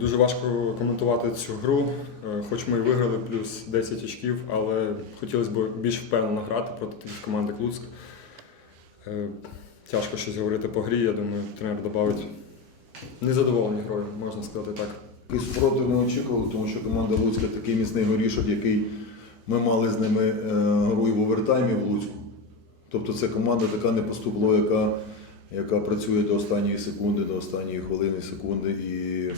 Дуже важко коментувати цю гру. Е, Хоч ми і виграли плюс 10 очків, але хотілося б більш впевнено грати проти таких команд, як Е, Тяжко щось говорити по грі. Я думаю, тренер додавить незадоволені грою, можна сказати так. І спротиву не очікували, тому що команда Луцька такий міцний горішок, який ми мали з ними е, гру і в овертаймі в Луцьку. Тобто це команда така непоступло, яка, яка працює до останньої секунди, до останньої хвилини, секунди. І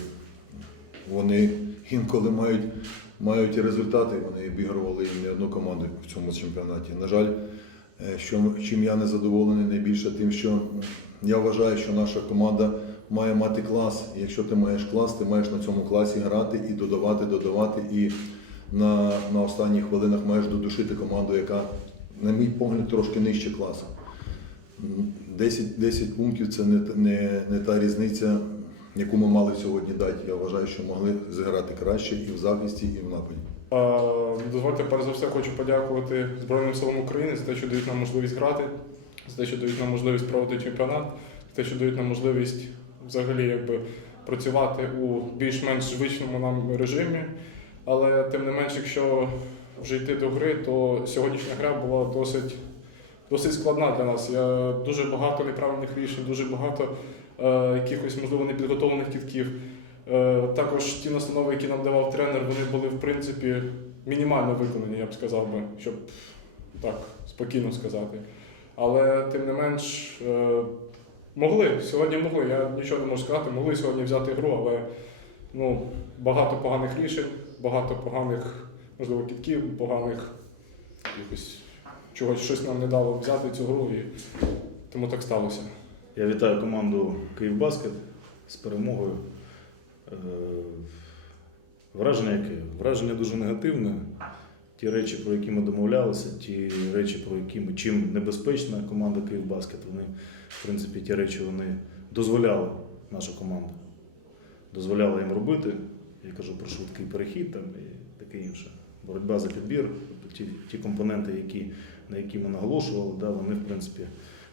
вони інколи мають, мають результати. Вони обігрували не одну команду в цьому чемпіонаті. На жаль, е, що, чим я не задоволений найбільше тим, що я вважаю, що наша команда має мати клас. Якщо ти маєш клас, ти маєш на цьому класі грати і додавати, додавати. І на, на останніх хвилинах маєш додушити команду, яка, на мій погляд, трошки нижче класу. М, 10, 10 пунктів це не, не, не та різниця, яку ми мали сьогодні дати. Я вважаю, що могли зіграти краще і в захисті, і в нападі. Е, Дозвольте, перш за все, хочу подякувати Збройним силам України за те, що дають нам можливість грати, за те, що дають нам можливість проводити чемпіонат, за те, що дають нам можливість взагалі якби працювати у більш-менш звичному нам режимі. Але тим не менш, якщо вже йти до гри, то сьогоднішня гра була досить, досить складна для нас. Я дуже багато неправильних рішень, дуже багато якихось можливо непідготовлених кітків. Е, Також ті настанови, які нам давав тренер, вони були в принципі мінімально виконані, я б сказав би, щоб так спокійно сказати. Але тим не менш, е, могли, сьогодні могли, я нічого не можу сказати, могли сьогодні взяти гру, але ну, багато поганих рішень, багато поганих, можливо, кітків, поганих якось чогось щось нам не дало взяти цю гру, і тому так сталося. Я вітаю команду Київбаскет з перемогою. Е, Враження яке? Враження дуже негативне. Ті речі, про які ми домовлялися, ті речі, про які ми чим небезпечна команда Київбаскет, вони, в принципі, ті речі вони дозволяли наша команда. Дозволяла їм робити. Я кажу про швидкий перехід там, і таке інше. Боротьба за підбір, ті, ті компоненти, які, на які ми наголошували, да, вони, в принципі,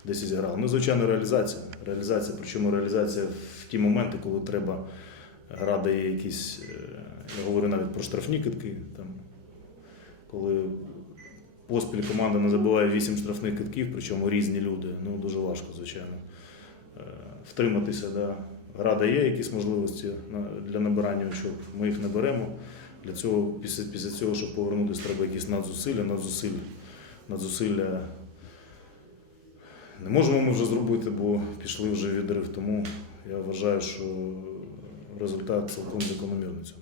десь зіграли. Ну, звичайно, реалізація. Реалізація, причому реалізація в ті моменти, коли треба гра дає якісь, е, я говорю навіть про штрафні китки, там, коли поспіль команда не забиває 8 штрафних китків, причому різні люди. Ну, дуже важко, звичайно. е, Втриматися, да. гра дає якісь можливості для набирання очок. Ми їх не беремо. Для цього, після, після цього, щоб повернутися, треба якісь надзусилля, надзусилля, надзусилля не можемо ми вже зробити, бо пішли вже відрив. Тому я вважаю, що результат цілком закономірний цьому.